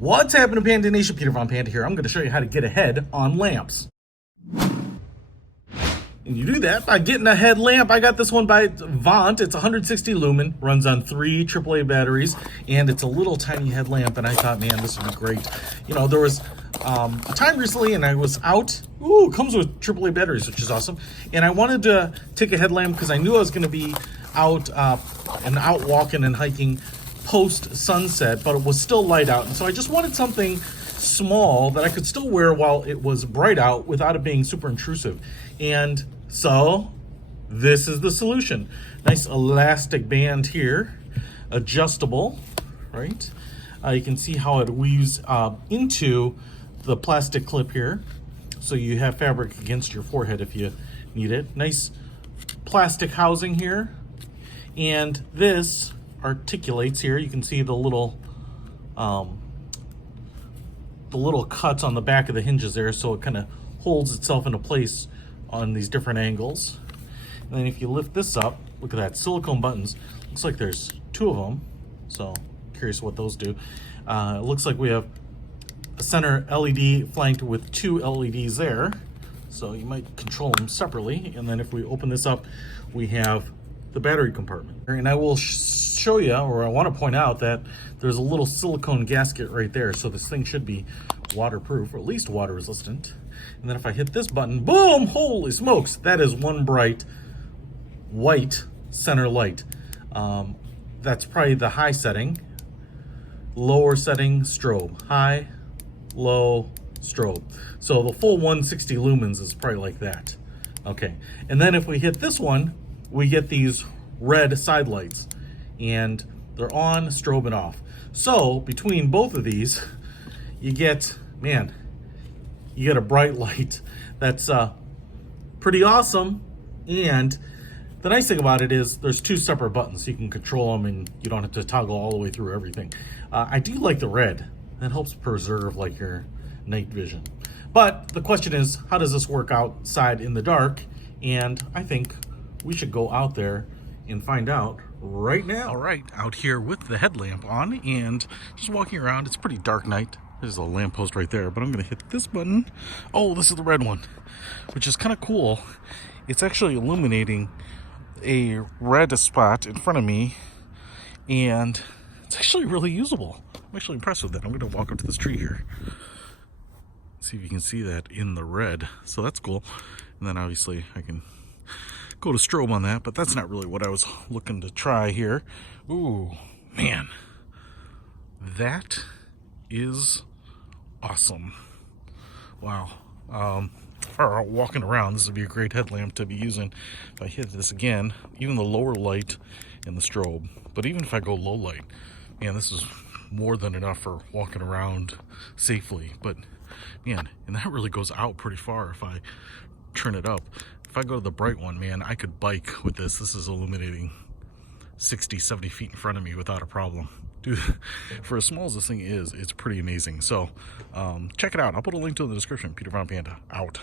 What's happening, Panda Nation? Peter Von Panda here. I'm going to show you how to get ahead on lamps. And you do that by getting a headlamp. I got this one by Vont. It's 160 lumen, runs on 3 AAA batteries, and it's a little tiny headlamp. And I thought, man, this would be great. You know, there was a time recently, and I was out. Ooh, it comes with AAA batteries, which is awesome. And I wanted to take a headlamp because I knew I was going to be out out walking and hiking post sunset, but it was still light out, and so I just wanted something small that I could still wear while it was bright out without it being super intrusive. And so this is the solution. Nice elastic band here, adjustable, right? You can see how it weaves into the plastic clip here, so you have fabric against your forehead if you need it. Nice plastic housing here, and this articulates here. You can see the little cuts on the back of the hinges there, so it kind of holds itself into place on these different angles. And then if you lift this up, look at that, silicone buttons. Looks like there's 2 of them, so curious what those do. It looks like we have a center LED flanked with 2 LEDs there, so you might control them separately. And then if we open this up, we have the battery compartment. And I will show you, or I want to point out, that there's a little silicone gasket right there, so this thing should be waterproof, or at least water resistant. And then if I hit this button, boom, holy smokes, that is one bright white center light. That's probably the high setting. Lower setting, strobe. High, low, strobe. So the full 160 lumens is probably like that. Okay, and then if we hit this one, we get these red side lights, and they're on, strobe, and off. So between both of these, you get, man, you get a bright light that's pretty awesome. And the nice thing about it is there's 2 separate buttons, so you can control them and you don't have to toggle all the way through everything. I do like the red. That helps preserve like your night vision. But the question is, how does this work outside in the dark? And I think we should go out there and find out right now. All right, out here with the headlamp on and just walking around. It's a pretty dark night. There's a lamppost right there, but I'm gonna hit this button. Oh, this is the red one, which is kind of cool. It's actually illuminating a red spot in front of me, and it's actually really usable. I'm actually impressed with it. I'm gonna walk up to this tree here. See if you can see that in the red. So that's cool. And then obviously I can go to strobe on that, but that's not really what I was looking to try here. Ooh, man, that is awesome. Wow. Or walking around, this would be a great headlamp to be using. If I hit this again, even the lower light and the strobe, but even if I go low light, man, this is more than enough for walking around safely. But man, and that really goes out pretty far if I turn it up. If I go to the bright one, man, I could bike with this. This is illuminating 60, 70 feet in front of me without a problem. Dude, for as small as this thing is, it's pretty amazing. So check it out. I'll put a link to it in the description. Peter Von Panda, out.